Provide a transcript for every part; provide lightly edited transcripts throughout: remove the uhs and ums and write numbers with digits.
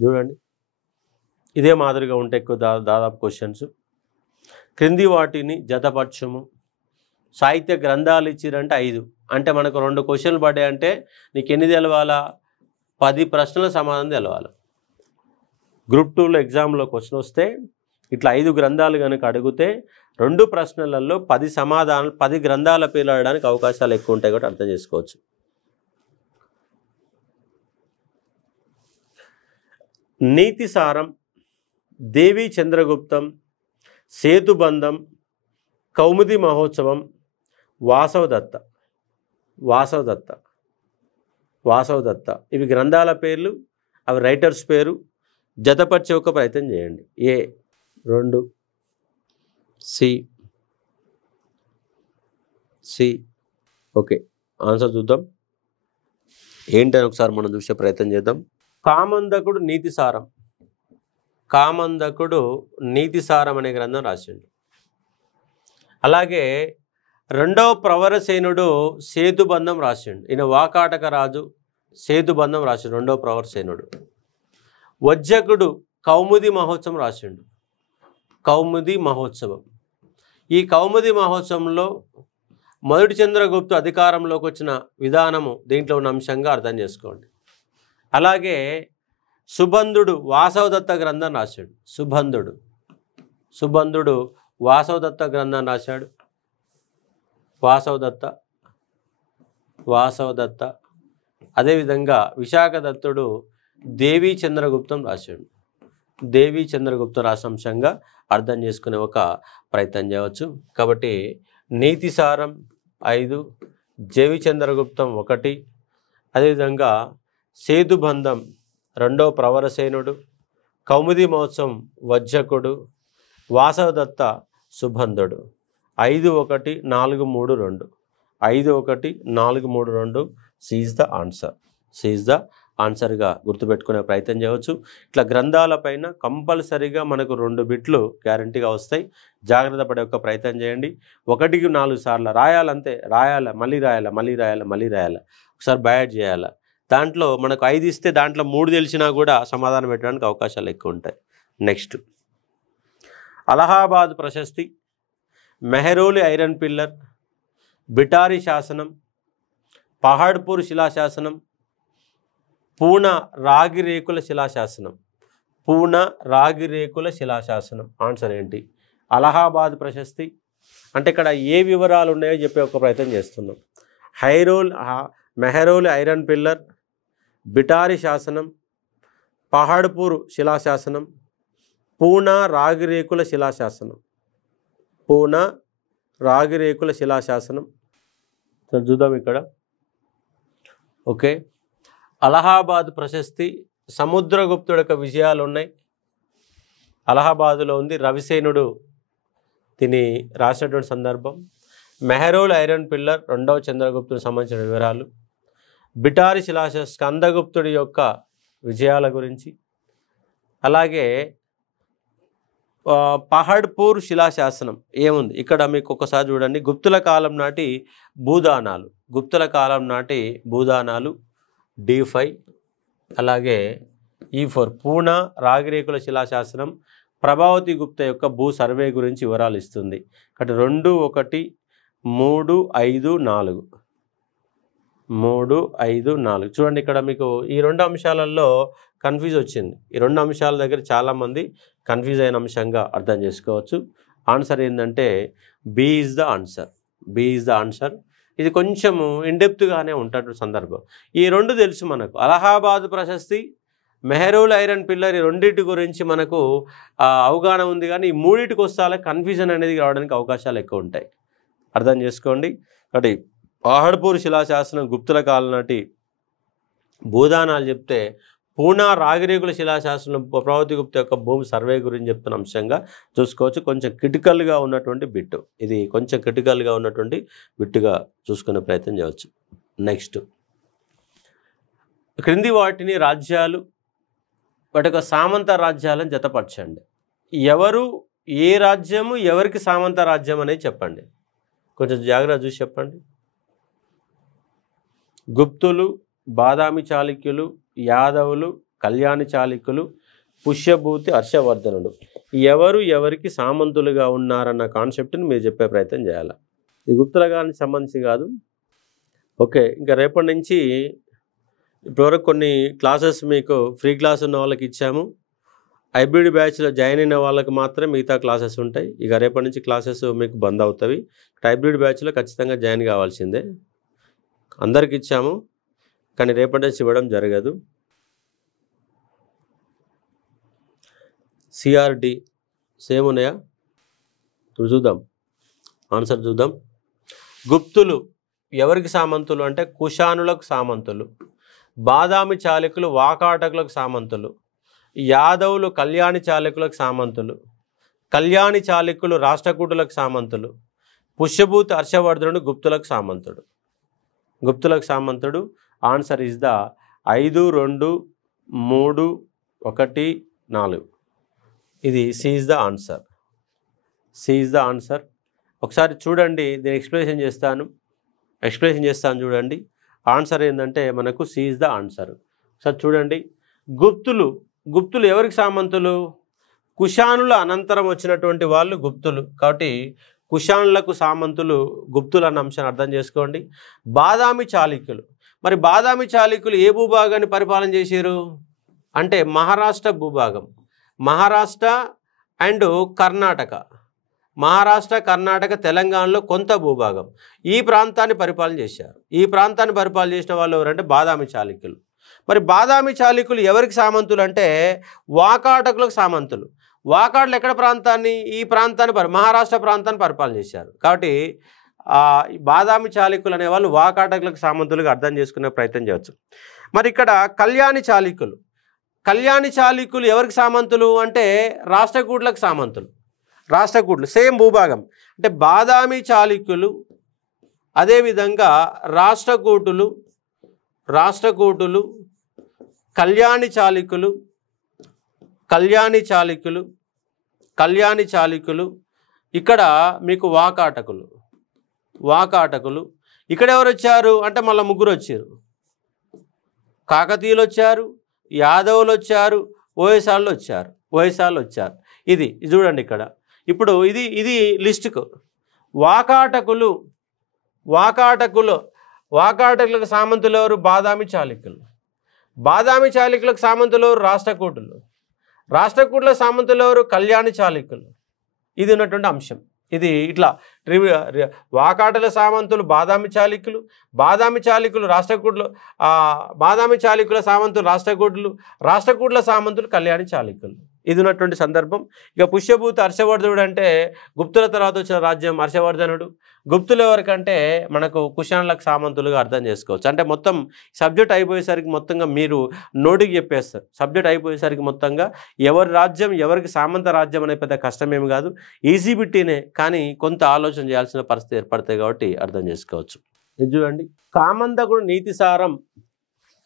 చూడండి, ఇదే మాదిరిగా ఉంటాయి ఎక్కువ దాదాపు క్వశ్చన్స్. క్రింది వాటిని జతపరచుము. సాహిత్య గ్రంథాలు ఇచ్చిరంటే 5, అంటే మనకు 2 క్వశ్చన్లు పడ్డాయంటే నీకు ఎన్ని తెలవాలా? 10 ప్రశ్నల సమాధానం తెలవాలి. గ్రూప్ 2లో ఎగ్జామ్లో క్వశ్చన్ వస్తే ఇట్లా 5 గ్రంథాలు కనుక అడిగితే 2 ప్రశ్నలలో 10 సమాధానాలు, 10 గ్రంథాల పేర్లు అడగడానికి అవకాశాలు ఎక్కువ ఉంటాయి కాబట్టి అర్థం చేసుకోవచ్చు. నీతిసారం, దేవి చంద్రగుప్తం, సేతుబంధం, కౌముది మహోత్సవం, వాసవదత్త ఇవి గ్రంథాల పేర్లు, అవి రైటర్స్ పేరు. జతపరిచే ఒక ప్రయత్నం చేయండి. ఏ 2 సి. ఓకే, ఆన్సర్ చూద్దాం ఏంటని ఒకసారి మనం చూసే ప్రయత్నం చేద్దాం. కామందకుడు నీతిసారం అనే గ్రంథం రాసిండు. అలాగే 2వ ప్రవరసేనుడు సేతుబంధం రాసిండు. ఈయన వాకాటక రాజు సేతుబంధం రాసిండు 2వ ప్రవరసేనుడు. వజ్జకుడు కౌముది మహోత్సవం రాసిండు. ఈ కౌముది మహోత్సవంలో మొదటి చంద్రగుప్తు అధికారంలోకి వచ్చిన విధానము దీంట్లో ఉన్న అంశంగా అర్థం చేసుకోండి. అలాగే సుబంధుడు వాసవదత్త గ్రంథం రాశాడు. సుబంధుడు వాసవదత్త గ్రంథం రాశాడు. వాసవదత్త. అదేవిధంగా విశాఖదత్తుడు దేవీ చంద్రగుప్తం రాశాడు. దేవీ చంద్రగుప్తం రాసంశంగా అర్థం చేసుకునే ఒక ప్రయత్నం చేయవచ్చు. కాబట్టి నీతిసారం 5, దేవి చంద్రగుప్తం 1, అదేవిధంగా సేతుబంధం 2వ ప్రవరసేనుడు, కౌముది మహోత్సవం వజ్జకుడు, వాసవదత్త సుబంధుడు. 5-1 4-3-2 5-1 4-3-2 సీజ్ ద ఆన్సర్గా గుర్తుపెట్టుకునే ప్రయత్నం చేయవచ్చు. ఇట్లా గ్రంథాలపైన కంపల్సరీగా మనకు 2 బిట్లు గ్యారంటీగా వస్తాయి. జాగ్రత్త పడే ఒక ప్రయత్నం చేయండి. 1కి 4 సార్లు రాయాలంతే. మళ్ళీ రాయాలి, ఒకసారి బయాడ్ చేయాలి. దాంట్లో మనకు 5 ఇస్తే దాంట్లో 3 తెలిసినా కూడా సమాధానం పెట్టడానికి అవకాశాలు ఎక్కువ ఉంటాయి. Next, Allahabad ప్రశస్తి, Mehrauli iron pillar, బిటారి శాసనం, పహాడ్పూర్ శిలాశాసనం, పూనా రాగిరేకుల శిలాశాసనం. ఆన్సర్ ఏంటి? అలహాబాద్ ప్రశస్తి అంటే ఇక్కడ ఏ వివరాలు ఉన్నాయో చెప్పే ఒక ప్రయత్నం చేస్తున్నాం. మెహరోలి ఐరన్ పిల్లర్, బిటారి శాసనం, పహాడ్పూర్ శిలాశాసనం, పూనా రాగిరేకుల శిలాశాసనం. చూద్దాం ఇక్కడ. ఓకే, అలహాబాద్ ప్రశస్తి సముద్రగుప్తుడి యొక్క విజయాలు ఉన్నాయి. అలహాబాదులో ఉంది. రవిసేనుడు దీన్ని రాసినటువంటి సందర్భం. మెహరోల్ ఐరన్ పిల్లర్ 2వ చంద్రగుప్తుడికి సంబంధించిన వివరాలు. బిటారి శిలాశాసనం స్కందగుప్తుడి యొక్క విజయాల గురించి. అలాగే పహాడ్పూర్ శిలాశాసనం ఏముంది ఇక్కడ మీకు ఒకసారి చూడండి. గుప్తుల కాలం నాటి భూదానాలు D5. అలాగే E4 పూనా రాగిరేకుల శిలాశాసనం ప్రభావతి గుప్త యొక్క భూ సర్వే గురించి వివరాలు ఇస్తుంది. కాబట్టి 2, 1, 3, 5, 4 చూడండి. ఇక్కడ మీకు ఈ 2 అంశాలలో కన్ఫ్యూజ్ వచ్చింది. ఈ 2 అంశాల దగ్గర చాలామంది కన్ఫ్యూజ్ అయిన అంశంగా అర్థం చేసుకోవచ్చు. ఆన్సర్ ఏంటంటే బి ఈజ్ ద ఆన్సర్. ఇది కొంచెము ఇన్డెప్త్గానే ఉంటుంది సందర్భం. ఈ 2 తెలుసు మనకు. అలహాబాద్ ప్రశస్తి, మెహరోల్ ఐరన్ పిల్లర్, ఈ 2 గురించి మనకు అవగాహన ఉంది. కానీ ఈ 3టికి వస్తే కన్ఫ్యూజన్ అనేది రావడానికి అవకాశాలు ఎక్కువ ఉంటాయి. అర్థం చేసుకోండి. కాబట్టి పహాడ్పూర్ శిలాశాసనం గుప్తుల కాలం నాటి భూదానాలు చెప్తే, పూనా రాగిరేకుల శిలాశాసనం ప్రభావతి గుప్త యొక్క భూమి సర్వే గురించి చెప్తున్న అంశంగా చూసుకోవచ్చు. కొంచెం క్రిటికల్గా ఉన్నటువంటి బిట్టు ఇది. కొంచెం క్రిటికల్గా ఉన్నటువంటి బిట్టుగా చూసుకునే ప్రయత్నం చేయవచ్చు. నెక్స్ట్, క్రింది వాటిని రాజ్యాలు వాటి యొక్క సామంత రాజ్యాలను జతపరచండి. ఎవరు ఏ రాజ్యము ఎవరికి సామంత రాజ్యం అనేది చెప్పండి. కొంచెం జాగ్రత్త చూసి చెప్పండి. గుప్తులు, బాదామి చాళుక్యులు, యాదవులు, కళ్యాణి చాళుక్యులు, పుష్యభూతి, హర్షవర్ధనుడు ఎవరు ఎవరికి సామంతులుగా ఉన్నారన్న కాన్సెప్ట్ని మీరు చెప్పే ప్రయత్నం చేయాలి. ఇది గుప్తుల గారికి సంబంధించి కాదు. ఓకే, ఇంకా రేపటి నుంచి ఇప్పటివరకు కొన్ని క్లాసెస్ మీకు ఫ్రీ క్లాస్ ఉన్న వాళ్ళకి ఇచ్చాము. హైబ్రిడ్ బ్యాచ్లో జాయిన్ అయిన వాళ్ళకి మాత్రం మిగతా క్లాసెస్ ఉంటాయి. ఇక రేపటి నుంచి క్లాసెస్ మీకు బంద్ అవుతాయి. హైబ్రిడ్ బ్యాచ్లో ఖచ్చితంగా జాయిన్ కావాల్సిందే. అందరికి ఇచ్చాము కానీ రేపటి నుంచి ఇవ్వడం జరగదు. సిఆర్డి సేమ్ ఉన్నాయా? ఇప్పుడు చూద్దాం, ఆన్సర్ చూద్దాం. గుప్తులు ఎవరికి సామంతులు అంటే కుషానులకు సామంతులు, బాదామి చాళుక్యులు వాకాటకులకు సామంతులు, యాదవులు కళ్యాణి చాళుక్యులకు సామంతులు, కళ్యాణి చాళుక్యులు రాష్ట్రకూటులకు సామంతులు, పుష్యభూతి హర్షవర్ధనుడు గుప్తులకు సామంతుడు. గుప్తులకు సామంతుడు. Answer is the 5, 2, 3, 1, 4. ఇది C is the answer. C is the answer. ఒకసారి చూడండి, దీన్ని ఎక్స్ప్లెనేషన్ చేస్తాను చూడండి. ఆన్సర్ ఏంటంటే మనకు సి ఇస్ ద ఆన్సర్. ఒకసారి చూడండి, గుప్తులు ఎవరికి సామంతులు? కుషానుల అనంతరం వచ్చినటువంటి వాళ్ళు గుప్తులు. కాబట్టి కుషానులకు సామంతులు గుప్తులు అన్న అంశాన్ని అర్థం చేసుకోండి. బాదామి చాళుక్యులు, మరి బాదామి చాళుక్యులు ఏ భూభాగాన్ని పరిపాలన చేశారు అంటే మహారాష్ట్ర భూభాగం. మహారాష్ట్ర అండ్ కర్ణాటక, మహారాష్ట్ర, కర్ణాటక, తెలంగాణలో కొంత భూభాగం ఈ ప్రాంతాన్ని పరిపాలన చేశారు. ఈ ప్రాంతాన్ని పరిపాలన చేసిన వాళ్ళు ఎవరంటే బాదామి చాళుక్యులు. మరి బాదామి చాళుక్యులు ఎవరికి సామంతులు అంటే వాకాటకులకు సామంతులు. వాకాటలు ఎక్కడ ప్రాంతాన్ని? ఈ ప్రాంతాన్ని మహారాష్ట్ర ప్రాంతాన్ని పరిపాలన చేశారు. కాబట్టి బాదామి చాళుక్యులు అనేవాళ్ళు వాకాటకులకు సామంతులుగా అర్థం చేసుకునే ప్రయత్నం చేయవచ్చు. మరి ఇక్కడ కళ్యాణి చాళుక్యులు ఎవరికి సామంతులు అంటే రాష్ట్రకూటులకు సామంతులు. రాష్ట్రకూటులు సేమ్ భూభాగం అంటే బాదామి చాళుక్యులు, అదేవిధంగా రాష్ట్రకూటులు, కళ్యాణి చాళుక్యులు, ఇక్కడ మీకు వాకాటకులు. ఇక్కడ ఎవరు వచ్చారు అంటే మళ్ళీ ముగ్గురు వచ్చారు. కాకతీయులు వచ్చారు, యాదవులు వచ్చారు, ఓయసాళ్ళు వచ్చారు. ఇది చూడండి ఇక్కడ. ఇప్పుడు ఇది లిస్టుకు వాకాటకులకు సామంతులు ఎవరు? బాదామి చాళుక్యులకు సామంతులు ఎవరు? రాష్ట్రకూటుల సామంతులు ఎవరు? కళ్యాణి చాళుక్యులు. ఇది ఉన్నటువంటి అంశం. ఇది ఇట్లా వాకాటల సామంతులు బాదామి చాళుక్యులు రాష్ట్రకూటులు, బాదామి చాళుక్యుల సామంతులు రాష్ట్రకూటుల సామంతులు కళ్యాణి చాళుక్యులు. ఇది ఉన్నటువంటి సందర్భం. ఇక పుష్యభూతి హర్షవర్ధనుడు అంటే గుప్తుల తర్వాత వచ్చిన రాజ్యం హర్షవర్ధనుడు. గుప్తులు ఎవరికంటే మనకు కుషానులకు సామంతులుగా అర్థం చేసుకోవచ్చు. అంటే మొత్తం సబ్జెక్ట్ అయిపోయేసరికి మొత్తంగా మీరు నోటికి చెప్పేస్తారు. సబ్జెక్ట్ అయిపోయేసరికి మొత్తంగా ఎవరి రాజ్యం ఎవరికి సామంత రాజ్యం అనే పెద్ద కష్టమేమి కాదు, ఈజీ బిట్టినే. కానీ కొంత ఆలోచన చేయాల్సిన పరిస్థితి ఏర్పడతాయి కాబట్టి అర్థం చేసుకోవచ్చు. ఇది చూడండి, కామందకుడు నీతిసారం.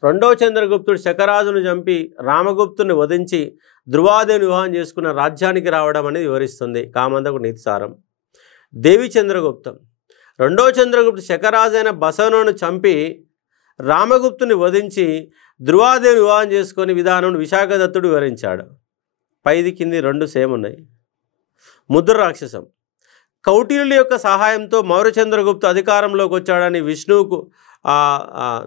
రెండవ చంద్రగుప్తుడు శకరాజును చంపి రామగుప్తుని వధించి ధ్రువాదేవిని వివాహం చేసుకున్న రాజ్యానికి రావడం అనేది వివరిస్తుంది కామందకుడు నీతిసారం. దేవి చంద్రగుప్తం. రెండవ చంద్రగుప్తుడు శకరాజైన బసవనును చంపి రామగుప్తుని వధించి ధ్రువాదేవిని వివాహం చేసుకుని విధానం విశాఖదత్తుడు వివరించాడు. పైది కింది రెండు సేమ్ ఉన్నాయి. ముద్ర రాక్షసం. కౌటిల్యుల యొక్క సహాయంతో మౌర్యచంద్రగుప్తు అధికారంలోకి వచ్చాడని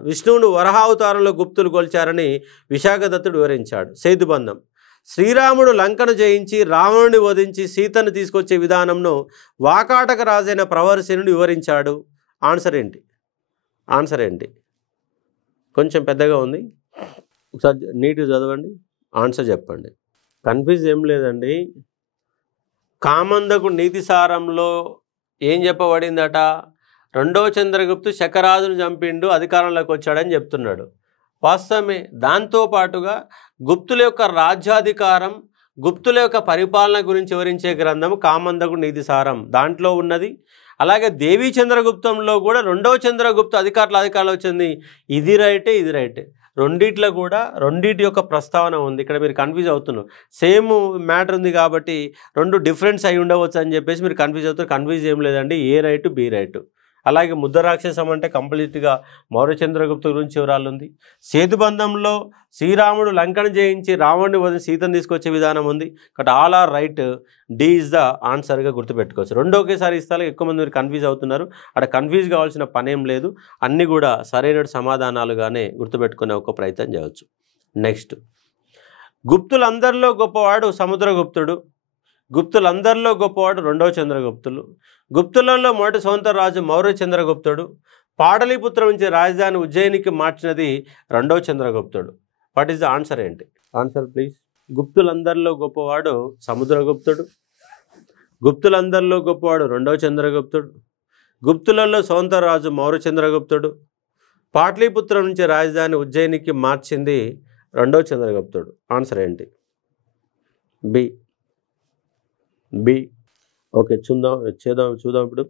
విష్ణువును వరహావతారంలో గుప్తులు కొల్చారని విశాఖదత్తుడు వివరించాడు. సేతుబంధం. శ్రీరాముడు లంకను జయించి రావణుని వధించి సీతను తీసుకొచ్చే విధానంను వాకాటక రాజైన ప్రవరసేనుడు వివరించాడు. ఆన్సర్ ఏంటి? కొంచెం పెద్దగా ఉంది, ఒకసారి నీట్గా చదవండి, ఆన్సర్ చెప్పండి. కన్ఫ్యూజ్ ఏం లేదండి. కామందకుడు నీతిసారంలో ఏం చెప్పబడిందట? రెండవ చంద్రగుప్తు శకరాజును చంపిండు, అధికారంలోకి వచ్చాడని చెప్తున్నాడు. వాస్తవమే. దాంతోపాటుగా గుప్తుల యొక్క రాజ్యాధికారం, గుప్తుల యొక్క పరిపాలన గురించి వివరించే గ్రంథం కామందకుడు నీతిసారం దాంట్లో ఉన్నది. అలాగే దేవీ చంద్రగుప్తంలో కూడా రెండవ చంద్రగుప్తు అధికారులు వచ్చింది. ఇది రైటే. రెండిట్లో కూడా రెండిటి యొక్క ప్రస్తావన ఉంది. ఇక్కడ మీరు కన్ఫ్యూజ్ అవుతున్నారు. సేమ్ మ్యాటర్ ఉంది కాబట్టి రెండు డిఫరెన్స్ అయి ఉండవచ్చు అని చెప్పేసి మీరు కన్ఫ్యూజ్ అవుతారు. కన్ఫ్యూజ్ ఏం లేదండి, ఏ రైటు బి రైటు. అలాగే ముద్దరాక్షసం అంటే కంప్లీట్గా మౌర్య చంద్రగుప్త గురించి వివరాలు ఉంది. సేతుబంధంలో శ్రీరాముడు లంకను జయించి రావణుని వదిలి సీతను తీసుకొచ్చే విధానం ఉంది. కాబట్టి all are right, D is the ఆన్సర్గా గుర్తుపెట్టుకోవచ్చు. రెండో ఒకేసారి ఇస్తాలో ఎక్కువ మంది మీరు కన్ఫ్యూజ్ అవుతున్నారు. అక్కడ కన్ఫ్యూజ్ కావాల్సిన పనేం లేదు, అన్నీ కూడా సరైన సమాధానాలుగానే గుర్తుపెట్టుకునే ఒక ప్రయత్నం చేయవచ్చు. నెక్స్ట్, గుప్తులందరిలో గొప్పవాడు సముద్రగుప్తుడు. గుప్తులందరిలో గొప్పవాడు రెండవ చంద్రగుప్తులు. గుప్తులలో మొదటి సౌందరరాజు మౌర్య చంద్రగుప్తుడు. పాటలీపుత్రం నుంచి రాజధాని ఉజ్జయినికి మార్చినది రెండవ చంద్రగుప్తుడు. వాట్ ఈస్ ద ఆన్సర్ ఏంటి? Answer please. గుప్తులందరిలో గొప్పవాడు సముద్రగుప్తుడు. గుప్తులందరిలో గొప్పవాడు రెండవ చంద్రగుప్తుడు. గుప్తులలో సౌందరరాజు మౌర్య చంద్రగుప్తుడు. పాటలీపుత్రం నుంచి రాజధాని ఉజ్జయినికి మార్చింది రెండవ చంద్రగుప్తుడు. ఆన్సర్ ఏంటి? బి. బి. ఓకే, చూద్దాం ఇప్పుడు.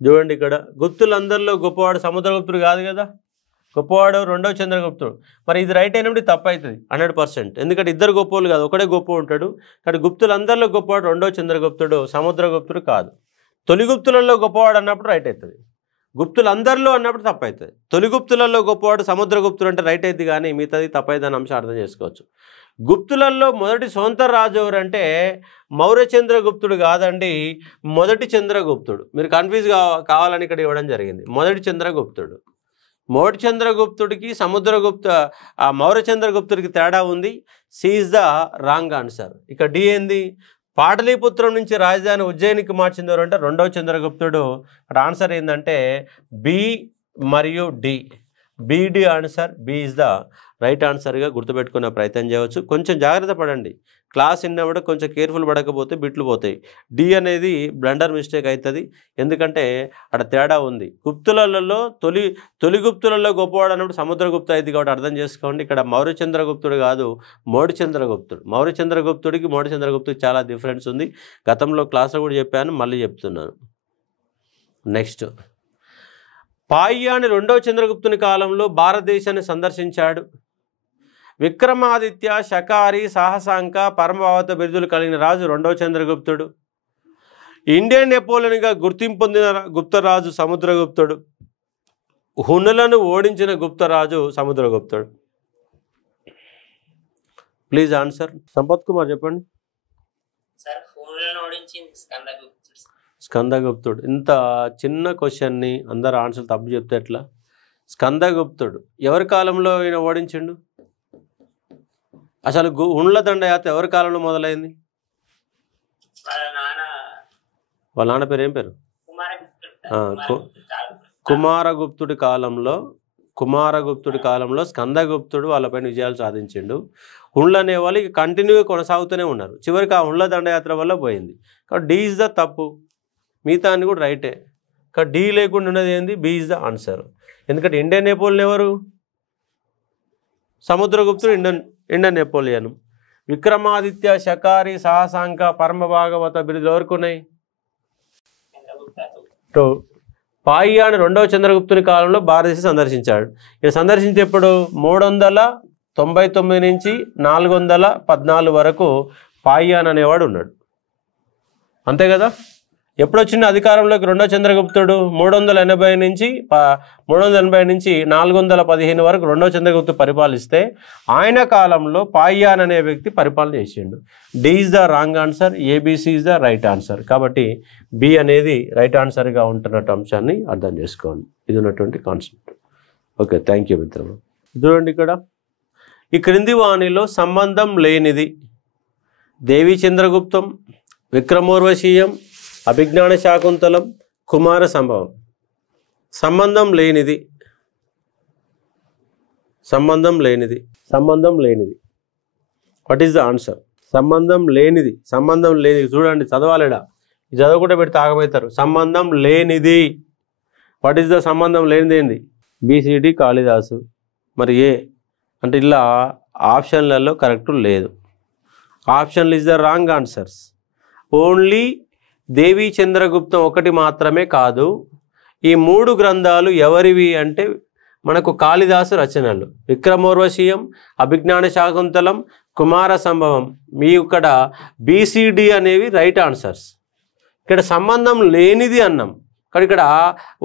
చూడండి, ఇక్కడ గుప్తులందరిలో గొప్పవాడు సముద్రగుప్తుడు కాదు కదా, గొప్పవాడు రెండవ చంద్రగుప్తుడు. మరి ఇది రైట్ అయినప్పుడు తప్పు అవుతుంది 100%. ఎందుకంటే ఇద్దరు గొప్పవాళ్ళు కాదు, ఒకడే గొప్ప ఉంటాడు. కాబట్టి గుప్తులందరిలో గొప్పవాడు రెండవ చంద్రగుప్తుడు, సముద్రగుప్తుడు కాదు. తొలి గుప్తులలో గొప్పవాడు అన్నప్పుడు రైట్ అవుతుంది. గుప్తులందరిలో అన్నప్పుడు తప్పు అవుతుంది. తొలి గుప్తులలో గొప్పవాడు సముద్రగుప్తుడు అంటే రైట్ అవుతుంది, కానీ మిగతాది తప్పు అవుతుంది అంశం అర్థం చేసుకోవచ్చు. గుప్తులలో మొదటి సౌందరరాజు ఎవరంటే మౌర్య చంద్రగుప్తుడు కాదండి, మొదటి చంద్రగుప్తుడు. మీరు కన్ఫ్యూజ్ కావాలని ఇక్కడ ఇవ్వడం జరిగింది. మొదటి చంద్రగుప్తుడు. మొదటి చంద్రగుప్తుడికి మౌర్య చంద్రగుప్తుడికి తేడా ఉంది. C is the wrong answer. ఇక డి ఏంది? పాటలీపుత్రం నుంచి రాజధాని ఉజ్జయినికి మార్చింది ఎవరంటే రెండవ చంద్రగుప్తుడు. అక్కడ ఆన్సర్ ఏంటంటే బి మరియు D. B D answer. B is the right ఆన్సర్గా గుర్తుపెట్టుకునే ప్రయత్నం చేయవచ్చు. కొంచెం జాగ్రత్త పడండి, క్లాస్ విన్నప్పుడు కొంచెం కేర్ఫుల్ పడకపోతే బిట్లు పోతాయి. డి అనేది బ్లండర్ మిస్టేక్ అవుతుంది, ఎందుకంటే అక్కడ తేడా ఉంది. గుప్తులలో తొలి గుప్తులలో గొప్పవాడు అన్నప్పుడు సముద్రగుప్త అయింది కాబట్టి అర్థం చేసుకోండి. ఇక్కడ మౌర్య చంద్రగుప్తుడు కాదు, మౌర్య చంద్రగుప్తుడు. మౌర్య చంద్రగుప్తుడికి మౌర్య చంద్రగుప్తుడికి చాలా డిఫరెన్స్ ఉంది. గతంలో క్లాస్లో కూడా చెప్పాను, మళ్ళీ చెప్తున్నాను. నెక్స్ట్, పాయ్యాని రెండవ చంద్రగుప్తుని కాలంలో భారతదేశాన్ని సందర్శించాడు. విక్రమాదిత్య, శకారి, సాహసాంక, పరమభావత బిరుదులు కలిగిన రాజు రెండవ చంద్రగుప్తుడు. ఇండియన్ నెపోలియన్గా గుర్తింపు పొందిన గుప్తరాజు సముద్రగుప్తుడు. హునులను ఓడించిన గుప్తరాజు సముద్రగుప్తుడు. Please answer. సంపత్ కుమార్ చెప్పండి. స్కందగుప్తుడు. ఇంత చిన్న క్వశ్చన్ని అందరు ఆన్సర్ తప్పు చెప్తే ఎట్లా? స్కందగుప్తుడు ఎవరి కాలంలో ఈయన ఓడించిండు? అసలు ఉండ్ల దండయాత్ర ఎవరి కాలంలో మొదలైంది? వాళ్ళ నాన్న పేరు ఏం పేరు? కుమారగుప్తుడి కాలంలో స్కందగుప్తుడు వాళ్ళపైన విజయాలు సాధించిండు. ఉండ్లు అనేవాళ్ళు ఇక కంటిన్యూగా కొనసాగుతూనే ఉన్నారు. చివరికి ఆ ఉండ్ల దండయాత్ర వల్ల పోయింది. కాబట్టి డి ఈజ్ ద తప్పు, మిగతా అన్ని కూడా రైటే. కాబట్టి డి లేకుండా ఉన్నది ఏంది? B is the answer. ఎందుకంటే ఇండియన్ నెపోలియన్ ఎవరు? సముద్రగుప్తుడు ఇండియన్ నెపోలియన్. విక్రమాదిత్య, శకారి, సాహసాంక, పరమభాగవత బిరుదులు ఎవరికి ఉన్నాయి? పాయ్యాని రెండవ చంద్రగుప్తుని కాలంలో భారతదేశం సందర్శించాడు. ఈయన సందర్శించేప్పుడు 399 నుంచి 414 వరకు పాయ్యాన్ అనేవాడు ఉన్నాడు, అంతే కదా? ఎప్పుడు వచ్చిన అధికారంలోకి రెండో చంద్రగుప్తుడు? 380 నుంచి 415 వరకు రెండో చంద్రగుప్తుడు పరిపాలిస్తే ఆయన కాలంలో పాయ్యాన్ అనే వ్యక్తి పరిపాలన చేసిండు. D is the wrong answer, ABC is the right answer. కాబట్టి బి అనేది రైట్ ఆన్సర్గా ఉంటున్నట్టు అంశాన్ని అర్థం చేసుకోండి. ఇది ఉన్నటువంటి కాన్సెప్ట్. ఓకే, థ్యాంక్ యూ మిత్రులు. చూడండి, ఇక్కడ ఈ క్రింది వాణిలో సంబంధం లేనిది దేవీ చంద్రగుప్తం, విక్రమోర్వశీయం, అభిజ్ఞాన శాకుంతలం, కుమార సంభవం. సంబంధం లేనిది వాట్ ఈస్ ద ఆన్సర్? సంబంధం లేనిది చూడండి, చదవాలేడా? ఇది చదవకుండా పెడితే ఆగమవుతారు. సంబంధం లేనిది, వాట్ ఈస్ ద సంబంధం లేనిది ఏంది? బిసిడి కాళిదాసు. మరి ఏ అంటే ఇలా ఆప్షన్లలో కరెక్ట్ లేదు. ఆప్షన్లు is the wrong answers. Only Devi Chandraguptam ఒకటి మాత్రమే కాదు. ఈ 3 గ్రంథాలు ఎవరివి అంటే మనకు కాళిదాసు రచనలు. విక్రమోర్వశీయం, అభిజ్ఞాన శాకుంతలం, కుమార సంభవం. మీ ఇక్కడ బిసిడి అనేవి రైట్ ఆన్సర్స్. ఇక్కడ సంబంధం లేనిది అన్నాం, కానీ ఇక్కడ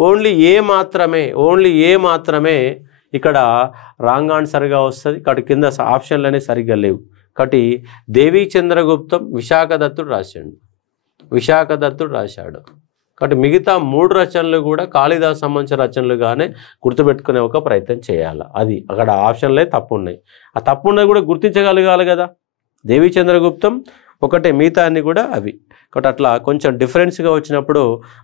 ఓన్లీ ఏ మాత్రమే ఇక్కడ రాంగ్ ఆన్సర్గా వస్తుంది. కాబట్టి కింద ఆప్షన్లు అనేవి సరిగ్గా లేవు. కాబట్టి దేవీ చంద్రగుప్తం విశాఖదత్తుడు రాశాడు. కాబట్టి మిగతా 3 రచనలు కూడా కాళిదాసు సంబంధించిన రచనలుగానే గుర్తుపెట్టుకునే ఒక ప్రయత్నం చేయాలి. అది అక్కడ ఆప్షన్లే తప్పు ఉన్నాయి. ఆ తప్పు ఉన్నాయి కూడా గుర్తించగలగాలి కదా. దేవీ చంద్రగుప్తం ఒకటే, మిగతా అన్ని కూడా అవి. కాబట్టి అట్లా కొంచెం డిఫరెన్స్గా వచ్చినప్పుడు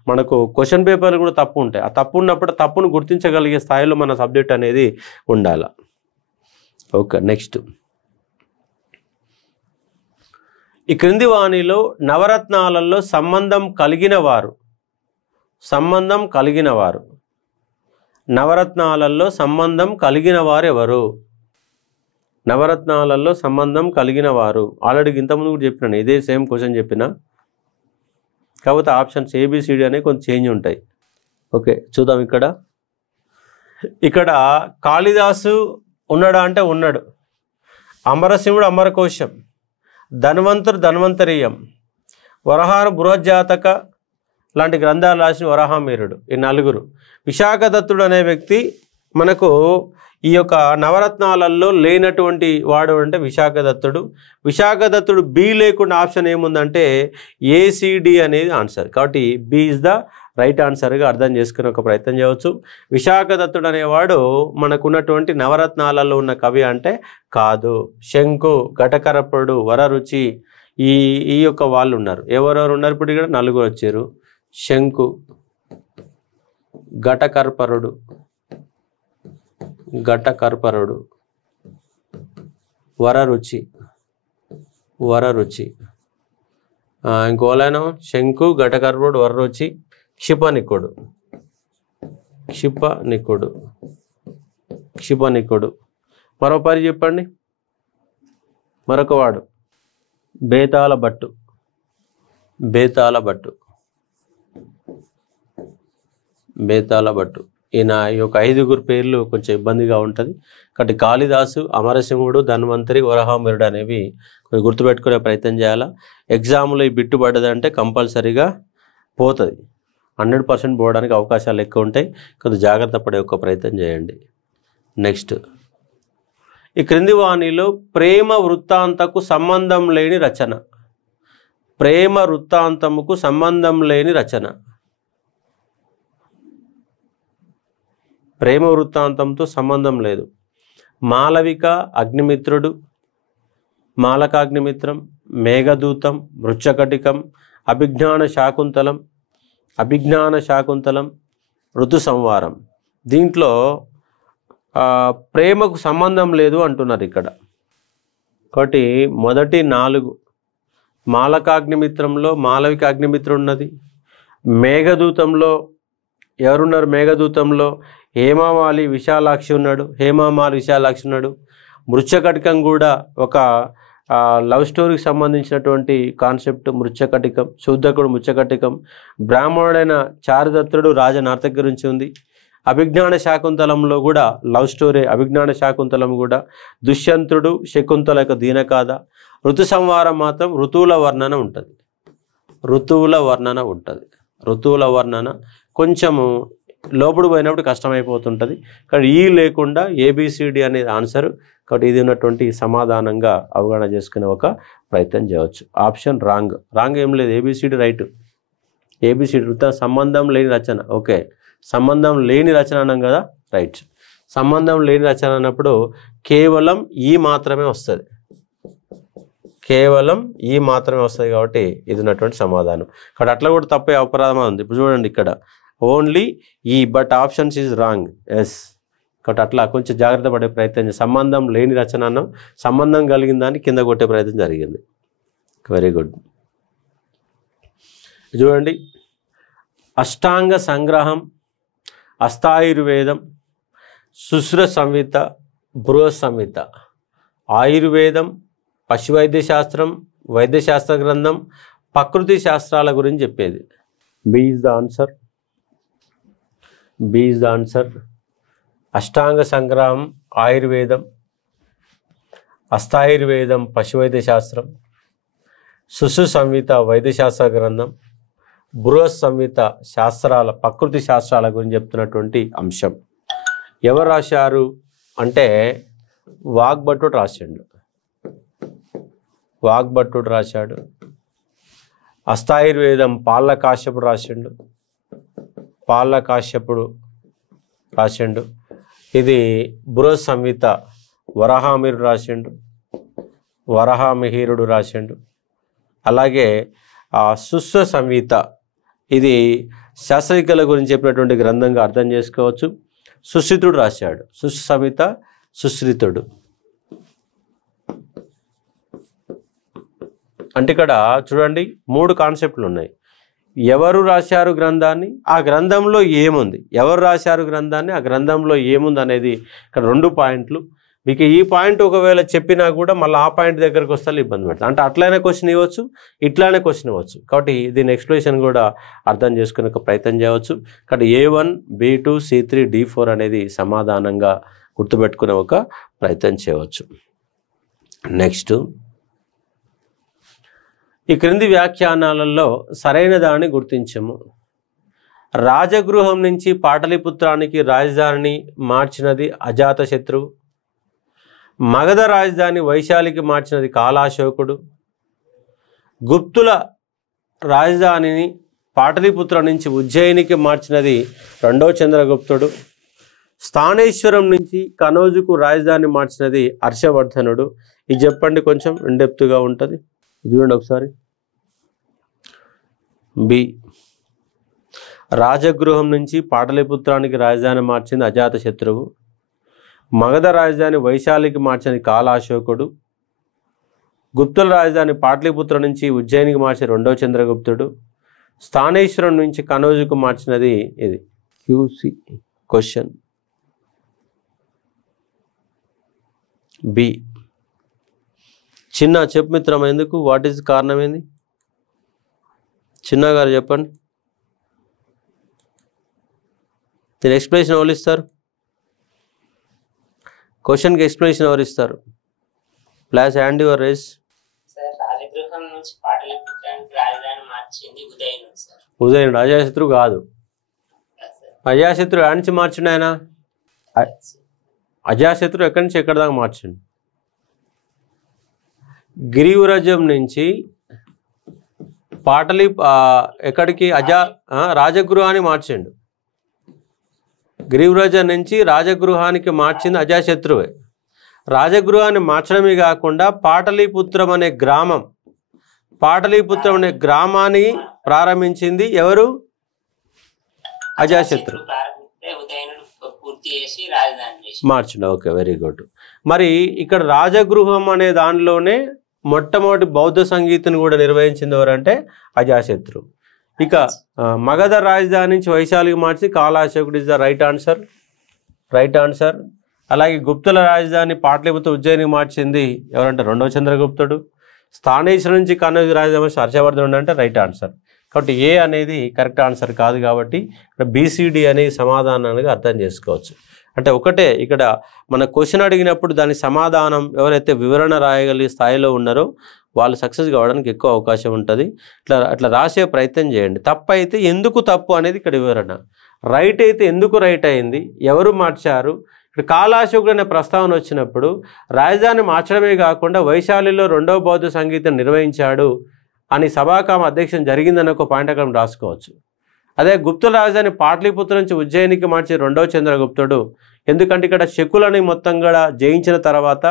మనకు క్వశ్చన్ పేపర్లు కూడా తప్పు ఉంటాయి. ఆ తప్పు ఉన్నప్పుడు తప్పును గుర్తించగలిగే స్థాయిలో మన సబ్జెక్ట్ అనేది ఉండాలి. Okay, next. ఈ క్రింది వాణిలో నవరత్నాలలో సంబంధం కలిగిన వారు నవరత్నాలలో సంబంధం కలిగిన వారు ఎవరు? నవరత్నాలలో సంబంధం కలిగిన వారు ఆల్రెడీ ఇంతకుముందు కూడా చెప్పినాను, ఇదే సేమ్ క్వశ్చన్ చెప్పిన, కాకపోతే ఆప్షన్స్ ఏబిసిడి అనేవి కొంచెం చేంజ్ ఉంటాయి. ఓకే, చూద్దాం. ఇక్కడ కాళిదాసు ఉన్నాడా అంటే ఉన్నాడు. అమరసింహుడు అమరకోశం, ధన్వంతరీయం, వరహార బృహజ్జాతక లాంటి గ్రంథాలు రాసిన వరాహమిహిరుడు, ఈ 4. విశాఖదత్తుడు అనే వ్యక్తి మనకు ఈ యొక్క నవరత్నాలలో లేనటువంటి వాడు అంటే విశాఖదత్తుడు బి లేకుండా ఆప్షన్ ఏముందంటే ఏసిడి అనేది ఆన్సర్. కాబట్టి బి ఇస్ ద రైట్ ఆన్సర్గా అర్థం చేసుకునే ఒక ప్రయత్నం చేయవచ్చు. విశాఖదత్తుడు అనేవాడు మనకున్నటువంటి నవరత్నాలలో ఉన్న కవి అంటే కాదు. శంకు, ఘటకర్పరుడు, వరరుచి ఈ యొక్క వాళ్ళు ఉన్నారు. ఎవరెవరు ఉన్నారు? ఇప్పుడు ఇక్కడ 4 వచ్చారు. శంకు, ఘటకర్పరుడు, వరరుచి, ఇంకోలైనా శంకు, ఘటకర్పరుడు, వరరుచి, క్షిపణికుడు. మరో పరి చెప్పండి. మరొకవాడు బేతాళ భట్టు. ఈయన ఈ యొక్క 5 పేర్లు కొంచెం ఇబ్బందిగా ఉంటుంది. కాబట్టి కాళిదాసు, అమరసింహుడు, ధన్వంతరి, వరాహమిహిరుడు అనేవి కొంచెం గుర్తుపెట్టుకునే ప్రయత్నం చేయాలా. ఎగ్జామ్లో ఈ బిట్టు పడ్డదంటే కంపల్సరీగా పోతుంది. 100% పోవడానికి అవకాశాలు ఎక్కువ ఉంటాయి. కొంచెం జాగ్రత్త పడే ఒక ప్రయత్నం చేయండి. నెక్స్ట్. ఈ క్రింది వాణిలో ప్రేమ వృత్తాంతకు సంబంధం లేని రచన. ప్రేమ వృత్తాంతంతో సంబంధం లేదు. మాలవిక, అగ్నిమిత్రుడు, మాలకాగ్నిమిత్రం, మేఘదూతం, మృచ్చకటికం, అభిజ్ఞాన శాకుంతలం, ఋతు సంవారం. దీంట్లో ప్రేమకు సంబంధం లేదు అంటున్నారు ఇక్కడ. కాబట్టి మొదటి 4 మాలకాగ్నిమిత్రంలో మాలవిక అగ్నిమిత్రుడు ఉన్నది. మేఘదూతంలో ఎవరున్నారు? మేఘదూతంలో హేమామాలి విశాలాక్షి ఉన్నాడు. మృచ్చకటికం కూడా ఒక లవ్ స్టోరీకి సంబంధించినటువంటి కాన్సెప్ట్. మృచ్చకటికం, శూద్రకుడు మృచ్చకటికం, బ్రాహ్మణుడైన చారుదత్తుడు రాజనార్తకి గురించి ఉంది. అభిజ్ఞాన శాకుంతలంలో కూడా లవ్ స్టోరీ. అభిజ్ఞాన శాకుంతలం కూడా దుష్యంతుడు, శకుంతల యొక్క దీనకాథ. ఋతు సంవారం మాత్రం ఋతువుల వర్ణన కొంచెము లోపడు పోయినప్పుడు కష్టమైపోతుంటుంది. కానీ ఈ లేకుండా ఏబిసిడి అనేది ఆన్సర్. కాబట్టి ఇది ఉన్నటువంటి సమాధానంగా అవగాహన చేసుకునే ఒక ప్రయత్నం చేయవచ్చు. ఆప్షన్ రాంగ్ ఏం లేదు, ఏబిసిడి రైట్. ఏబిసిడి సంబంధం లేని రచన. ఓకే, సంబంధం లేని రచన అన్నాం కదా, రైట్. సంబంధం లేని రచన అన్నప్పుడు కేవలం ఈ మాత్రమే వస్తుంది. కాబట్టి ఇది ఉన్నటువంటి సమాధానం. కాబట్టి అట్లా కూడా తప్పే అపరాధం ఉంది. ఇప్పుడు చూడండి, ఇక్కడ ఓన్లీ ఈ, but options is wrong. Yes. కాబట్టి అట్లా కొంచెం జాగ్రత్త పడే ప్రయత్నం. సంబంధం లేని రచన అన్నాం, సంబంధం కలిగిన దాన్ని కింద కొట్టే ప్రయత్నం జరిగింది. Very good. చూడండి, అష్టాంగ సంగ్రహం, అస్థాయుర్వేదం, సుశ్రుత సంహిత, బృహత్ సంహిత, ఆయుర్వేదం, పశువైద్యశాస్త్రం, వైద్యశాస్త్ర గ్రంథం, ప్రకృతి శాస్త్రాల గురించి చెప్పేది. B is the answer. Ashtanga Sangraham ఆయుర్వేదం, అస్థాయుర్వేదం పశువైద్య శాస్త్రం, సుశ్రుత సంహిత వైద్యశాస్త్ర గ్రంథం, బృహత్ సంహిత శాస్త్రాల ప్రకృతి శాస్త్రాల గురించి చెప్తున్నటువంటి అంశం. ఎవరు రాశారు అంటే వాగ్భటుడు రాసిండు. వాగ్భటుడు రాశాడు. అస్థాయుర్వేదం పాలకాశ్యపుడు రాసిండు. పాలకాశ్యపుడు రాసిండు. ఇది బృహత్ సంహిత వరాహమిహిరుడు రాసిండు. వరాహమిహిరుడు రాసిండు. అలాగే సుశ్వ సంహిత ఇది శాస్త్రవిజ్ఞల గురించి చెప్పినటువంటి గ్రంథంగా అర్థం చేసుకోవచ్చు. సుశ్రితుడు రాశాడు. సుశ్వ సంహిత సుశ్రితుడు. అంటే ఇక్కడ చూడండి 3 కాన్సెప్ట్లు ఉన్నాయి. ఎవరు రాశారు గ్రంథాన్ని, ఆ గ్రంథంలో ఏముంది, ఎవరు రాశారు గ్రంథాన్ని, ఆ గ్రంథంలో ఏముంది అనేది ఇక్కడ 2 పాయింట్లు. మీకు ఈ పాయింట్ ఒకవేళ చెప్పినా కూడా మళ్ళీ ఆ పాయింట్ దగ్గరకు వస్తే ఇబ్బంది పెడతాం. అంటే అట్లనే క్వశ్చన్ ఇవ్వచ్చు, ఇట్లానే క్వశ్చన్ ఇవ్వచ్చు. కాబట్టి దీని ఎక్స్ప్లెనేషన్ కూడా అర్థం చేసుకునే ప్రయత్నం చేయవచ్చు. కాబట్టి A1 B2 C3 D4 అనేది సమాధానంగా గుర్తుపెట్టుకునే ఒక ప్రయత్నం చేయవచ్చు. నెక్స్ట్, ఈ క్రింది వ్యాఖ్యానాలలో సరైన దాన్ని గుర్తించము. రాజగృహం నుంచి పాటలీపుత్రానికి రాజధానిని మార్చినది అజాతశత్రువు. మగధ రాజధాని వైశాలికి మార్చినది కాలాశోకుడు. గుప్తుల రాజధానిని పాటలీపుత్ర నుంచి ఉజ్జయినికి మార్చినది 2వ చంద్రగుప్తుడు. స్థానేశ్వరం నుంచి కనౌజుకు రాజధాని మార్చినది హర్షవర్ధనుడు. ఇది చెప్పండి, కొంచెం ఇన్డెప్త్గా ఉంటుంది. చూడండి ఒకసారి. బి, రాజగృహం నుంచి పాటలీపుత్రానికి రాజధాని మార్చింది అజాతశత్రువు. మగధ రాజధాని వైశాలికి మార్చింది కాలాశోకుడు. గుప్తుల రాజధాని పాటలీపుత్ర నుంచి ఉజ్జయినికి మార్చిన 2వ చంద్రగుప్తుడు. స్థానేశ్వరం నుంచి కనౌజుకు మార్చినది ఇది క్యూసి క్వశ్చన్. బి, చిన్న చెప్పు మిత్రం, ఎందుకు, వాట్ ఈజ్ కారణం ఏంది? చిన్న గారు చెప్పండి. దీని ఎక్స్ప్లెనేషన్ ఎవరు ఇస్తారు? క్వశ్చన్కి ఎక్స్ప్లెనేషన్ ఎవరు ఇస్తారు? ప్లాస్ హ్యాండ్ యువర్ రేస్. ఉదయనుడు. అజాతశత్రువు కాదు. అజాతశత్రువు ఎక్కడి నుంచి మార్చిండు ఆయన? అజాతశత్రువు ఎక్కడి నుంచి ఎక్కడి దాకా మార్చిండు? గిరివ్రజం నుంచి ఎక్కడికి రాజగృహాన్ని మార్చిండు. గిరివ్రజం నుంచి రాజగృహానికి మార్చింది అజాతశత్రువే. రాజగృహాన్ని మార్చడమే కాకుండా పాటలీపుత్రం అనే గ్రామాన్ని ప్రారంభించింది ఎవరు? అజాతశత్రువు మార్చిండు. Okay, very good. మరి ఇక్కడ రాజగృహం అనే దానిలోనే మొట్టమొదటి బౌద్ధ సంగీతం కూడా నిర్వహించింది ఎవరంటే అజాతశత్రువు. ఇక మగధ రాజధాని నుంచి వైశాలికి మార్చి కాలాశోకుడు ఇస్ ద రైట్ ఆన్సర్. అలాగే గుప్తుల రాజధాని పాటలీపుత్ర ఉజ్జయినికి మార్చింది ఎవరంటే 2వ చంద్రగుప్తుడు. స్థానేశ్వరం నుంచి కనౌజు రాజధాని హర్షవర్ధనుడు అంటే రైట్ ఆన్సర్. కాబట్టి ఏ అనేది కరెక్ట్ ఆన్సర్ కాదు. కాబట్టి ఇక్కడ BCD అనేది సమాధానానికి అర్థం చేసుకోవచ్చు. అంటే ఒకటే, ఇక్కడ మన క్వశ్చన్ అడిగినప్పుడు దాని సమాధానం ఎవరైతే వివరణ రాయగలిగే స్థాయిలో ఉన్నారో వాళ్ళు సక్సెస్ కావడానికి ఎక్కువ అవకాశం ఉంటుంది. అట్లా రాసే ప్రయత్నం చేయండి. తప్పు అయితే ఎందుకు తప్పు అనేది ఇక్కడ వివరణ, రైట్ అయితే ఎందుకు రైట్ అయింది, ఎవరు మార్చారు. ఇక్కడ కాలాశోకుడు అనే ప్రస్తావన వచ్చినప్పుడు రాజధాని మార్చడమే కాకుండా వైశాలిలో 2వ బౌద్ధ సంగీతం నిర్వహించాడు అని సభాకామ అధ్యక్షం జరిగిందని ఒక పాయింట్ అక్కడ రాసుకోవచ్చు. అదే గుప్తుల రాజధాని పాటలీపుత్ర నుంచి ఉజ్జయినికి మార్చి 2వ చంద్రగుప్తుడు. ఎందుకంటే ఇక్కడ శకులని మొత్తం కూడా జయించిన తర్వాత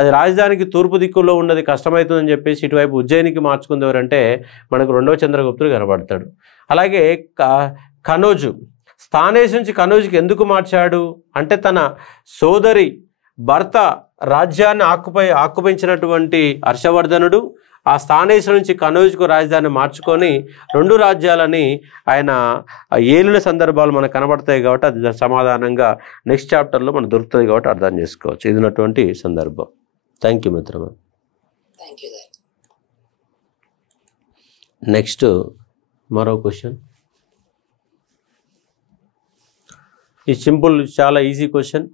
అది రాజధానికి తూర్పు దిక్కులో ఉన్నది కష్టమవుతుందని చెప్పేసి ఇటువైపు ఉజ్జయినికి మార్చుకుంది ఎవరంటే మనకు 2వ చంద్రగుప్తుడు కనబడతాడు. అలాగే కనౌజు, స్థానేశ్వరం నుంచి కనౌజుకి ఎందుకు మార్చాడు అంటే తన సోదరి భర్త రాజ్యాన్ని ఆక్రమించినటువంటి హర్షవర్ధనుడు ఆ స్థానేశ్వరం నుంచి కనౌజుకు రాజధాని మార్చుకొని 2 రాజ్యాలని ఆయన ఏలిన సందర్భాలు మనకు కనబడతాయి. కాబట్టి అది సమాధానంగా నెక్స్ట్ చాప్టర్లో మనకు దొరుకుతుంది. కాబట్టి అర్థం చేసుకోవచ్చు ఇది ఉన్నటువంటి సందర్భం. థ్యాంక్ యూ మిత్రమా. నెక్స్ట్ మరో క్వశ్చన్. ఈ సింపుల్, చాలా ఈజీ క్వశ్చన్.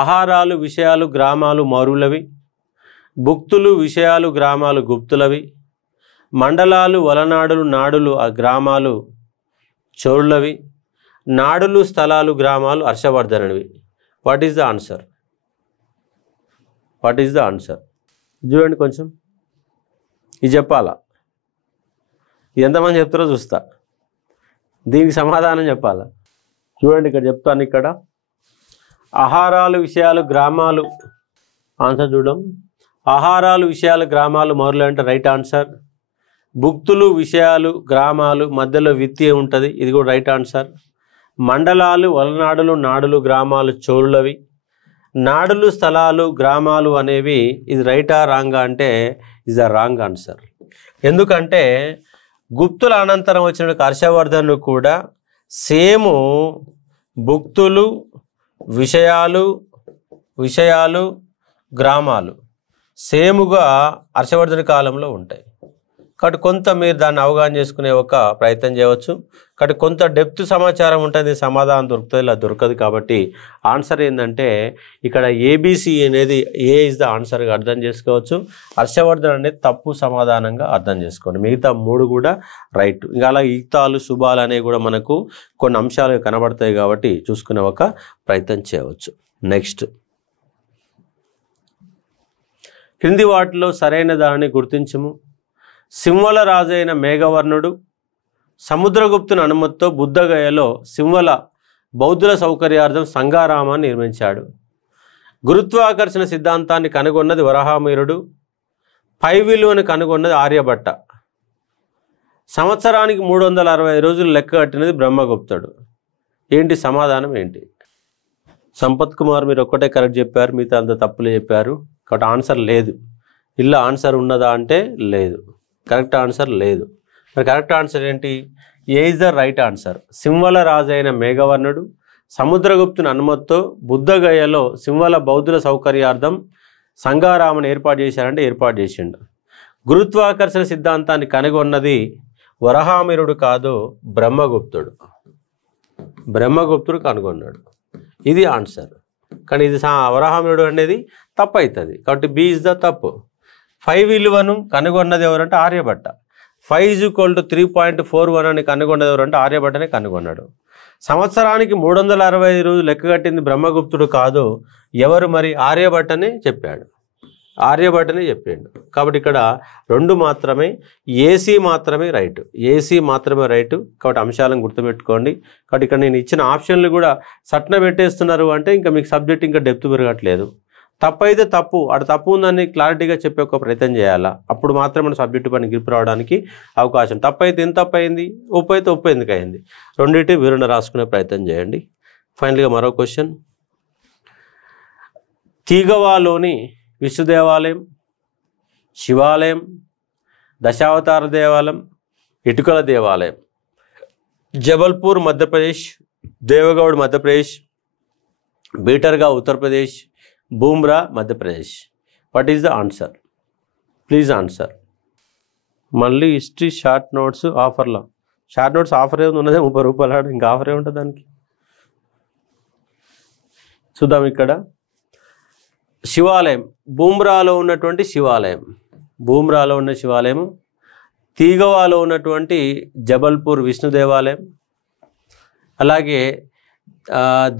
ఆహారాలు, విషయాలు, గ్రామాలు మౌర్యులవి. భుక్తులు, విషయాలు, గ్రామాలు గుప్తులవి. మండలాలు వలనాడులు నాడులు ఆ గ్రామాలు చోళులవి, నాడులు స్థలాలు గ్రామాలు హర్షవర్ధనుడివి. What is the answer? What is the answer? చూడండి కొంచెం, ఇది చెప్పాలా, ఎంతమంది చెప్తారో చూస్తా, దీనికి సమాధానం చెప్పాలా. చూడండి ఇక్కడ చెప్తాను. ఇక్కడ ఆహారాలు విషయాలు గ్రామాలు, ఆన్సర్ చూడం. ఆహారాలు విషయాలు గ్రామాలు మొదలు అంటే రైట్ ఆన్సర్. భుక్తులు విషయాలు గ్రామాలు మధ్యలో విత్తి ఉంటుంది, ఇది కూడా రైట్ ఆన్సర్. మండలాలు వలనాడులు నాడులు గ్రామాలు చోళులవి, నాడులు స్థలాలు గ్రామాలు అనేవి ఇది రైటా రాంగా అంటే ఇస్ ద రాంగ్ ఆన్సర్. ఎందుకంటే గుప్తుల అనంతరం వచ్చిన హర్షవర్ధను కూడా సేము భుక్తులు విషయాలు గ్రామాలు సేముగా హర్షవర్ధన కాలంలో ఉంటాయి. కాబట్టి కొంత మీరు దాన్ని అవగాహన చేసుకునే ఒక ప్రయత్నం చేయవచ్చు. కాబట్టి కొంత డెప్త్ సమాచారం ఉంటుంది, సమాధానం దొరుకుతుంది, ఇలా దొరకదు. కాబట్టి ఆన్సర్ ఏంటంటే ఇక్కడ ఏబిసి అనేది ఏ ఇస్ ద ఆన్సర్గా అర్థం చేసుకోవచ్చు. హర్షవర్ధన్ అనేది తప్పు సమాధానంగా అర్థం చేసుకోండి. మిగతా 3 కూడా రైట్. ఇంకా అలా ఈక్తాలు శుభాలు అనేవి కూడా మనకు కొన్ని అంశాలు కనబడతాయి కాబట్టి చూసుకునే ఒక ప్రయత్నం చేయవచ్చు. నెక్స్ట్, క్రింది వాటిలో సరైన దానిని గుర్తించము. సింవల రాజైన మేఘవర్ణుడు సముద్రగుప్తుని అనుమతితో బుద్ధగయలో సింవల బౌద్ధుల సౌకర్యార్థం సంగారామాన్ని నిర్మించాడు. గురుత్వాకర్షణ సిద్ధాంతాన్ని కనుగొన్నది వరాహమిహిరుడు. పై విలువను కనుగొన్నది ఆర్యభట్ట. సంవత్సరానికి 365 రోజులు లెక్క కట్టినది బ్రహ్మగుప్తుడు. ఏంటి సమాధానం ఏంటి? సంపత్ కుమార్ మీరు ఒక్కటే కరెక్ట్ చెప్పారు, మిగతా అంత తప్పులే చెప్పారు. కాబట్టి ఆన్సర్ లేదు. ఇలా ఆన్సర్ ఉన్నదా అంటే లేదు, కరెక్ట్ ఆన్సర్ లేదు. మరి కరెక్ట్ ఆన్సర్ ఏంటి? A is the right answer. సింవల రాజైన మేఘవర్ణుడు సముద్రగుప్తుని అనుమతితో బుద్ధగయలో సింవల బౌద్ధుల సౌకర్యార్థం సంగారామని ఏర్పాటు చేశారంటే ఏర్పాటు చేసిండు. గురుత్వాకర్షణ సిద్ధాంతాన్ని కనుగొన్నది వరాహమిహిరుడు కాదు, బ్రహ్మగుప్తుడు కనుగొన్నాడు. ఇది ఆన్సర్. కానీ ఇది వరాహమిహిరుడు అనేది తప్పు అవుతుంది. కాబట్టి బి ఇస్ ద తప్పు. 5 విలువను కనుగొన్నది ఎవరంటే ఆర్యభట్ట. 5 = 3.41 అని కనుగొన్నది ఎవరంటే ఆర్యభట్టనే కనుగొన్నాడు. సంవత్సరానికి 365 రోజులు లెక్క కట్టింది బ్రహ్మగుప్తుడు కాదు, ఎవరు మరి? ఆర్యభట్టనే చెప్పాడు. కాబట్టి ఇక్కడ 2 మాత్రమే, ఏసీ మాత్రమే రైట్. కాబట్టి అంశాలను గుర్తుపెట్టుకోండి. కాబట్టి ఇక్కడ నేను ఇచ్చిన ఆప్షన్లు కూడా సట్న పెట్టేస్తున్నారు అంటే ఇంకా మీకు సబ్జెక్ట్ ఇంకా డెప్త్ పెరగట్లేదు. తప్పు అయితే తప్పు, అటు తప్పు ఉందని క్లారిటీగా చెప్పే ఒక ప్రయత్నం చేయాలా, అప్పుడు మాత్రమే మన సబ్జెక్టు పైన గ్రిప్ రావడానికి అవకాశం. తప్పు అయితే ఎంత తప్పు అయింది, ఒప్పు అయితే ఒప్పు ఎందుకు అయింది, రెండింటి వివరణ రాసుకునే ప్రయత్నం చేయండి. ఫైనల్గా మరో క్వశ్చన్. తీగవాలోని విష్ణు దేవాలయం, శివాలయం, దశావతార దేవాలయం, ఇటుకల దేవాలయం Jabalpur Madhya Pradesh, Deogarh Madhya Pradesh, Bhitargaon Uttar Pradesh, Bhumara Madhya Pradesh. What is the answer? Please answer. మళ్ళీ హిస్టరీ షార్ట్ నోట్స్ ఆఫర్లో, షార్ట్ నోట్స్ ఆఫర్ ఏమి ఉన్నదే 30 రూపాయలు, ఇంకా ఆఫర్ ఏముంటుంది దానికి? చూద్దాం. ఇక్కడ శివాలయం, బూమ్రాలో ఉన్నటువంటి శివాలయం, తీగవాలో ఉన్నటువంటి జబల్పూర్ విష్ణు దేవాలయం, అలాగే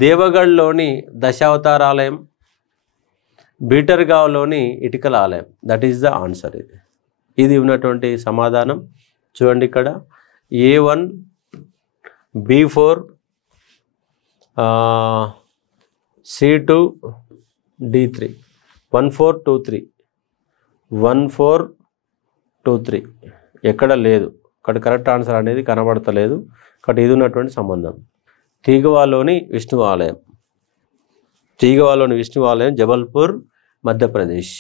దేవగఢ్లోని దశావతారాలయం, బీటర్గావ్లోని ఇటుకల ఆలయం. That is the answer. ఇది ఉన్నటువంటి సమాధానం. చూడండి ఇక్కడ A1 B4 C2 D3 1423 ఎక్కడ లేదు. ఇక్కడ కరెక్ట్ ఆన్సర్ అనేది కనబడతలేదు. కాబట్టి ఇది ఉన్నటువంటి సంబంధం. తీగవాలోని విష్ణు ఆలయం జబల్పూర్ మధ్యప్రదేశ్,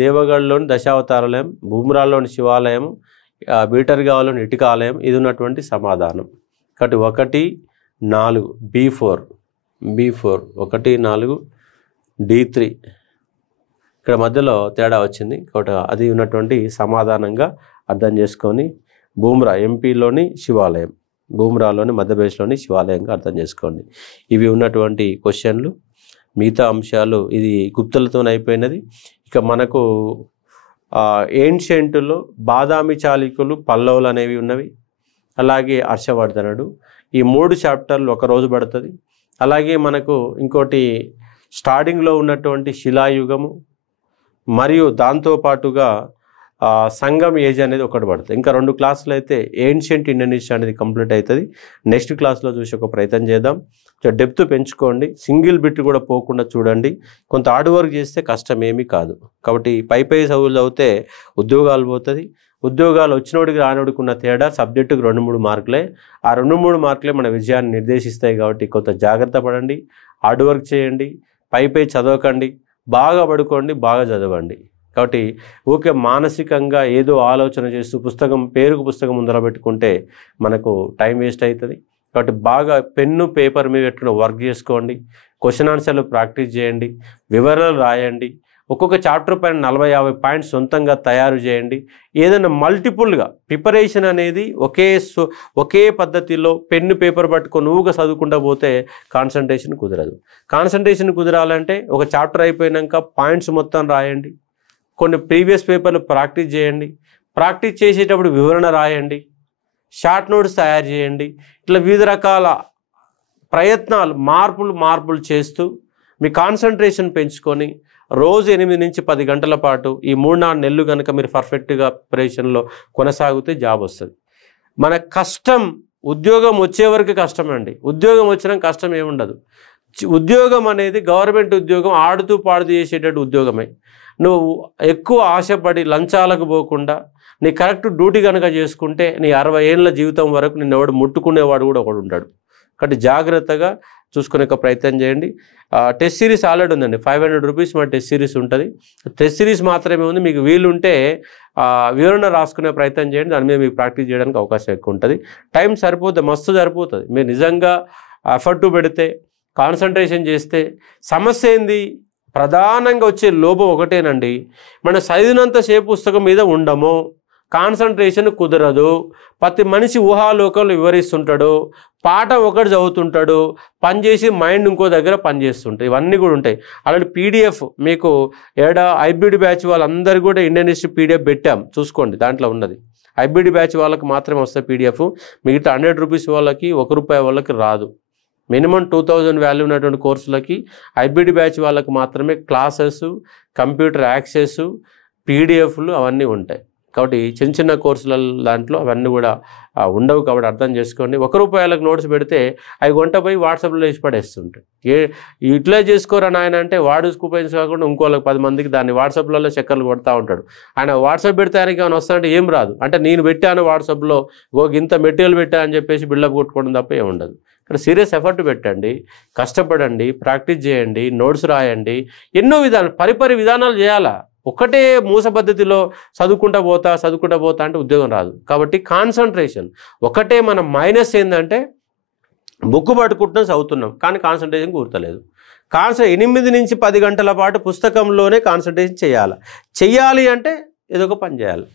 దేవగఢ్లోని దశావతారాలయం, బూమ్రాలోని శివాలయం, బీటర్గావ్లోని ఇటుక ఆలయం. ఇది ఉన్నటువంటి సమాధానం. కాబట్టి 1 4 B4 1 4 D3 ఇక్కడ మధ్యలో తేడా వచ్చింది. కాబట్టి అది ఉన్నటువంటి సమాధానంగా అర్థం చేసుకొని బూమ్రా ఎంపీలోని శివాలయం, బూమ్రాలోని మధ్యప్రదేశ్లోని శివాలయంగా అర్థం చేసుకోండి. ఇవి ఉన్నటువంటి క్వశ్చన్లు. మిగతా అంశాలు ఇది గుప్తులతో అయిపోయినది. ఇక మనకు ఏన్షియంట్లో బాదామి చాళుక్యులు, పల్లవులు అనేవి ఉన్నవి. అలాగే హర్షవర్ధనుడు. ఈ 3 చాప్టర్లు ఒక రోజు పడుతుంది. అలాగే మనకు ఇంకోటి స్టార్టింగ్లో ఉన్నటువంటి శిలాయుగము మరియు దాంతోపాటుగా సంగం ఏజ్ అనేది ఒకటి పడుతుంది. ఇంకా 2 క్లాసులు అయితే ఏన్షియంట్ ఇండోనేషియా అనేది కంప్లీట్ అవుతుంది. నెక్స్ట్ క్లాస్లో చూసి ఒక ప్రయత్నం చేద్దాం. డెప్త్ పెంచుకోండి, సింగిల్ బిట్ కూడా పోకుండా చూడండి. కొంత హార్డ్ వర్క్ చేస్తే కష్టం ఏమీ కాదు. కాబట్టి పై చదువులు చదివితే ఉద్యోగాలు పోతుంది. ఉద్యోగాలు వచ్చినోడికి రానోడికి ఉన్న తేడా సబ్జెక్టుకు 2-3 మార్కులే. ఆ 2-3 మార్కులే మన విజయాన్ని నిర్దేశిస్తాయి. కాబట్టి కొంత జాగ్రత్త పడండి, హార్డ్ వర్క్ చేయండి, పై చదవకండి, బాగా పడుకోండి, బాగా చదవండి. కాబట్టి ఊకే మానసికంగా ఏదో ఆలోచన చేస్తూ పేరుకు పుస్తకం ముందర పెట్టుకుంటే మనకు టైం వేస్ట్ అవుతుంది. కాబట్టి బాగా పెన్ను పేపర్ మీద పెట్టుకుని వర్క్ చేసుకోండి, క్వశ్చన్ ఆన్సర్లు ప్రాక్టీస్ చేయండి, వివరాలు రాయండి. ఒక్కొక్క చాప్టర్ పైన 40-50 పాయింట్స్ సొంతంగా తయారు చేయండి. ఏదైనా మల్టిపుల్గా ప్రిపరేషన్ అనేది ఒకే పద్ధతిలో పెన్ను పేపర్ పట్టుకొని ఊగా చదువుకుంటూ పోతే కాన్సన్ట్రేషన్ కుదరదు. కాన్సన్ట్రేషన్ కుదరాలంటే ఒక చాప్టర్ అయిపోయాక పాయింట్స్ మొత్తం రాయండి, కొన్ని ప్రీవియస్ పేపర్లు ప్రాక్టీస్ చేయండి, ప్రాక్టీస్ చేసేటప్పుడు వివరణ రాయండి, షార్ట్ నోట్స్ తయారు చేయండి. ఇట్లా వివిధ రకాల ప్రయత్నాలు మార్పులు చేస్తూ మీ కాన్సన్ట్రేషన్ పెంచుకొని రోజు 8 నుంచి 10 గంటల పాటు ఈ 3-4 నెలలు కనుక మీరు పర్ఫెక్ట్గా ప్రిపరేషన్లో కొనసాగితే జాబ్ వస్తుంది. మన కష్టం ఉద్యోగం వచ్చే వరకు కష్టం అండి. ఉద్యోగం వచ్చినా కష్టం ఏముండదు. ఉద్యోగం అనేది గవర్నమెంట్ ఉద్యోగం ఆడుతూ పాడుతూ చేసేటట్టు ఉద్యోగమే. నువ్వు ఎక్కువ ఆశపడి లంచాలకు పోకుండా నీ కరెక్ట్ డ్యూటీ కనుక చేసుకుంటే నీ 60 ఏళ్ళ జీవితం వరకు నిన్ను ఎవడు ముట్టుకునేవాడు కూడా ఒకడు ఉంటాడు. కాబట్టి జాగ్రత్తగా చూసుకునే ప్రయత్నం చేయండి. టెస్ట్ సిరీస్ ఆల్రెడీ ఉందండి, 500 రూపీస్ మన టెస్ట్ సిరీస్ ఉంటుంది. టెస్ట్ సిరీస్ మాత్రమే ఉంది. మీకు వీలుంటే వివరణ రాసుకునే ప్రయత్నం చేయండి. దాని మీద మీకు ప్రాక్టీస్ చేయడానికి అవకాశం ఎక్కువ ఉంటుంది. టైం సరిపోతుంది, మస్తు సరిపోతుంది. మీరు నిజంగా ఎఫర్ట్ పెడితే, కాన్సన్ట్రేషన్ చేస్తే. సమస్య ఏంది? ప్రధానంగా వచ్చే లోపం ఒకటేనండి, మనం చదివినంతసేపు పుస్తకం మీద ఉండము, కాన్సన్ట్రేషన్ కుదరదు. ప్రతి మనిషి ఊహాలోకంలో వివరిస్తుంటాడు, పాట ఒకటి చదువుతుంటాడు, పనిచేసి మైండ్ ఇంకో దగ్గర పనిచేస్తుంటాయి. ఇవన్నీ కూడా ఉంటాయి. అలాంటి పీడిఎఫ్ మీకు ఐబిడి బ్యాచ్ వాళ్ళందరూ కూడా ఇండియన్ హిస్టరీ పీడిఎఫ్ పెట్టాం, చూసుకోండి, దాంట్లో ఉన్నది. ఐబిడి బ్యాచ్ వాళ్ళకి మాత్రమే వస్తాయి పీడిఎఫ్. మిగతా 100 రూపీస్ వాళ్ళకి, ₹1 వాళ్ళకి రాదు. మినిమం 2000 వాల్యూ ఉన్నటువంటి కోర్సులకి ఐబిడి బ్యాచ్ వాళ్ళకి మాత్రమే క్లాసెస్, కంప్యూటర్ యాక్సెస్, పీడిఎఫ్లు అవన్నీ ఉంటాయి. కాబట్టి చిన్న కోర్సుల దాంట్లో అవన్నీ కూడా ఉండవు. కాబట్టి అర్థం చేసుకోండి. ₹1 నోట్స్ పెడితే అవి గంట పోయి వాట్సాప్లో వేసి పడేస్తుంటాయి. యూటిలైజ్ చేసుకోరా నాయన అంటే వాడు ఉపయోగించి కాకుండా ఇంకోళ్ళకి 10 మందికి దాన్ని వాట్సాప్లలో చక్కర్లు కొడతా ఉంటాడు. ఆయన వాట్సాప్ పెడితే ఆయనకి ఏమైనా వస్తానంటే ఏం రాదు. అంటే నేను పెట్టాను వాట్సాప్లో ఇంత మెటీరియల్ పెట్టా అని చెప్పేసి బిల్డప్ కొట్టుకోవడం తప్ప ఏముండదు. ఇక్కడ సీరియస్ ఎఫర్ట్ పెట్టండి, కష్టపడండి, ప్రాక్టీస్ చేయండి, నోట్స్ రాయండి. ఎన్నో విధానాలు, పరిపరి విధానాలు చేయాలా. ఒకటే మూస పద్ధతిలో చదువుకుంటా పోతా అంటే ఉద్యోగం రాదు. కాబట్టి కాన్సన్ట్రేషన్ ఒకటే. మన మైనస్ ఏంటంటే బుక్ పట్టుకుంటున్నాం, చదువుతున్నాం, కానీ కాన్సన్ట్రేషన్ కూర్చలేదు. 8 నుంచి 10 గంటల పాటు పుస్తకంలోనే కాన్సన్ట్రేషన్ చేయాలి అంటే ఏదో ఒక పని చేయాలి.